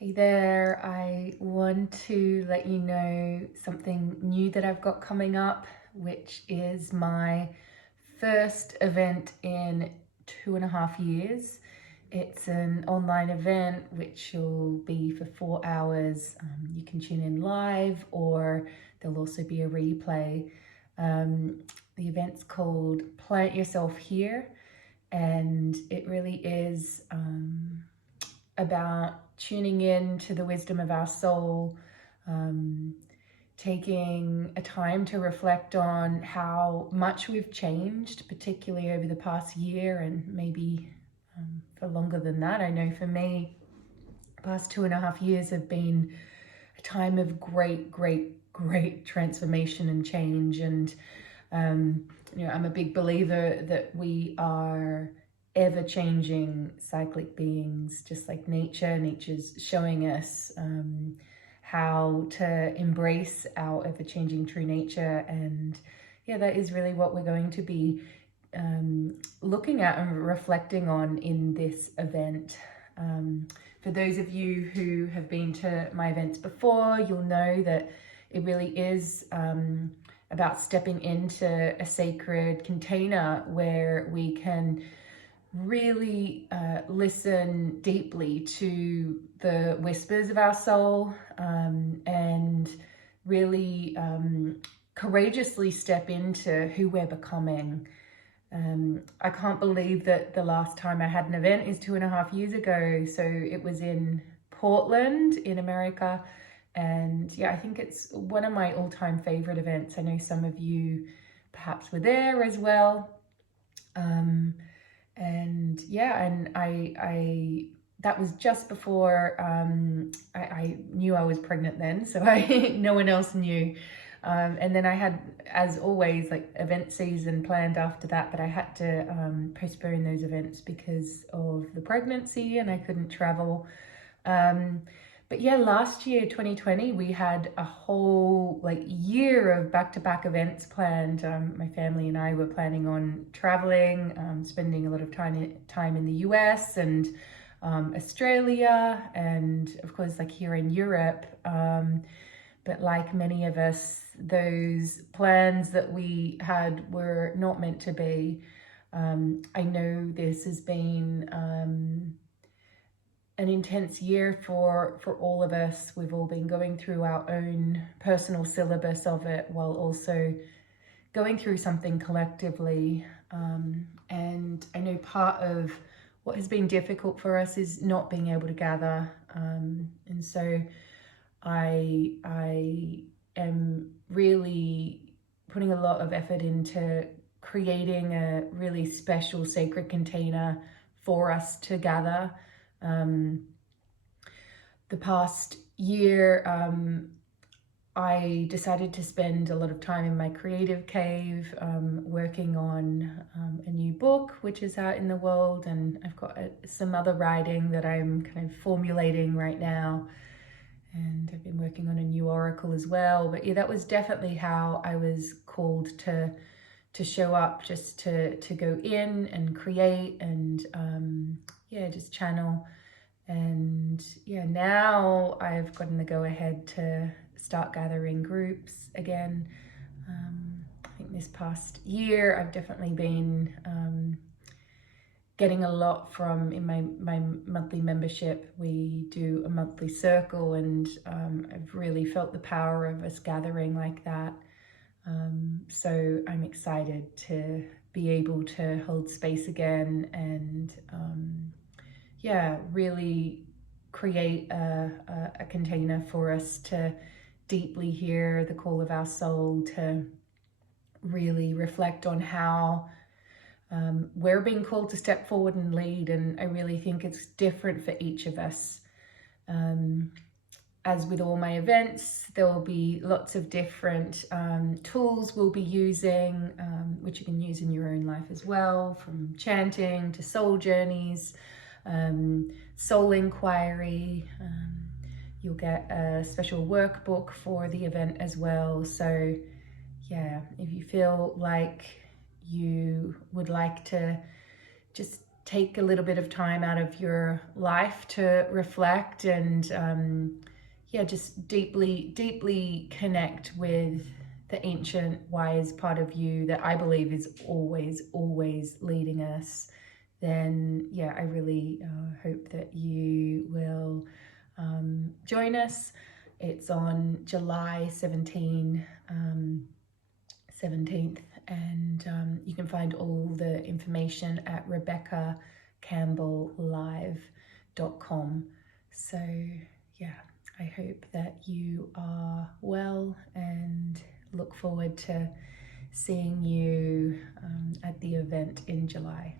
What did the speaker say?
Hey there, I want to let you know something new that I've got coming up, which is my first event in 2.5 years. It's an online event which will be for 4 hours. You can tune in live or there'll also be a replay. The event's called Plant Yourself Here, and it really is about tuning in to the wisdom of our soul, taking a time to reflect on how much we've changed, particularly over the past year and maybe for longer than that. I know for me, the past 2.5 years have been a time of great transformation and change. And I'm a big believer that we are ever-changing cyclic beings, just like nature. Nature's showing us how to embrace our ever-changing true nature. And yeah, that is really what we're going to be looking at and reflecting on in this event. For those of you who have been to my events before, you'll know that it really is about stepping into a sacred container where we can really listen deeply to the whispers of our soul, and really courageously step into who we're becoming. I can't believe that the last time I had an event is 2.5 years ago. So it was in Portland in America. And yeah, I think it's one of my all-time favorite events. I know some of you perhaps were there as well. And yeah, and I that was just before I knew I was pregnant then, so no one else knew. And then I had, as always, like event season planned after that, but I had to postpone those events because of the pregnancy and I couldn't travel. But yeah, last year, 2020, we had a whole year of back-to-back events planned. My family and I were planning on traveling, spending a lot of time in the US and Australia, and of course here in Europe. But like many of us, those plans that we had were not meant to be. I know this has been an intense year for all of us. We've all been going through our own personal syllabus of it while also going through something collectively. And I know part of what has been difficult for us is not being able to gather. And so I am really putting a lot of effort into creating a really special sacred container for us to gather. The past year, I decided to spend a lot of time in my creative cave, working on a new book, which is out in the world, and I've got some other writing that I'm kind of formulating right now. And I've been working on a new oracle as well. But yeah, that was definitely how I was called to show up, just to go in and create and yeah, just channel. And yeah, now I've gotten the go ahead to start gathering groups again. I think this past year I've definitely been getting a lot from in my monthly membership. We do a monthly circle, and I've really felt the power of us gathering like that. So I'm excited to be able to hold space again and yeah, really create a container for us to deeply hear the call of our soul, to really reflect on how we're being called to step forward and lead. And I really think it's different for each of us. As with all my events, there will be lots of different tools we'll be using, which you can use in your own life as well, from chanting to soul journeys, soul inquiry. You'll get a special workbook for the event as well. So yeah, if you feel like you would like to just take a little bit of time out of your life to reflect and yeah, just deeply connect with the ancient wise part of you that I believe is always leading us, then yeah, I really hope that you will join us. It's on July 17th, and you can find all the information at RebeccaCampbellLive.com. So yeah, I hope that you are well and look forward to seeing you at the event in July.